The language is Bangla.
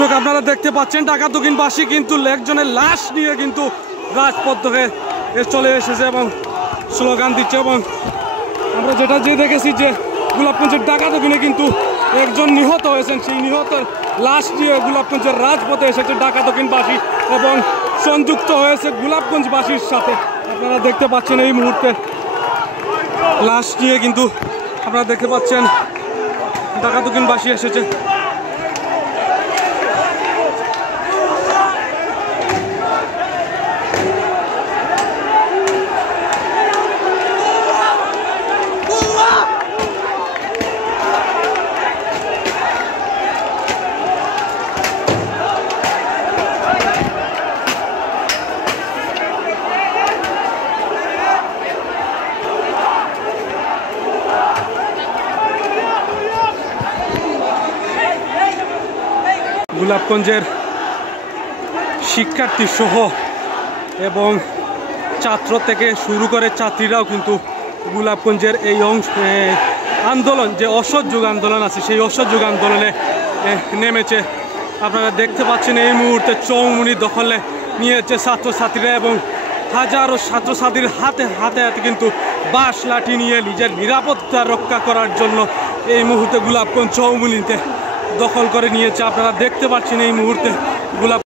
দর্শক আপনারা দেখতে পাচ্ছেন ঢাকা দক্ষিণবাসী কিন্তু একজনের লাশ নিয়ে কিন্তু রাজপথ থেকে চলে এসেছে এবং স্লোগান দিচ্ছে। এবং আমরা যেটা দেখেছি যে গোলাপগঞ্জের ঢাকা দক্ষিণে কিন্তু একজন নিহত হয়েছেন, সেই নিহতের লাশ নিয়ে গোলাপগঞ্জের রাজপথে এসেছে ঢাকা দক্ষিণবাসী এবং সংযুক্ত হয়েছে গোলাপগঞ্জবাসীর সাথে। আপনারা দেখতে পাচ্ছেন এই মুহূর্তে লাশ নিয়ে কিন্তু আপনারা দেখতে পাচ্ছেন ঢাকা দক্ষিণবাসী এসেছে। গোলাপগঞ্জের শিক্ষার্থী সহ এবং ছাত্র থেকে শুরু করে ছাত্রীরাও কিন্তু গোলাপগঞ্জের এই আন্দোলন যে অসহযোগ আন্দোলন আছে সেই অসহযোগ আন্দোলনে নেমেছে। আপনারা দেখতে পাচ্ছেন এই মুহূর্তে চৌমুনি দখলে নিয়েছে ছাত্রছাত্রীরা এবং হাজারো ছাত্রছাত্রীর হাতে হাতে হাতে কিন্তু বাঁশ লাঠি নিয়ে নিজের নিরাপত্তা রক্ষা করার জন্য এই মুহূর্তে গোলাপগঞ্জ চৌমুনিতে দখল করে নিয়েছে। আপনারা দেখতে পাচ্ছেন এই মুহূর্তে গোলাপ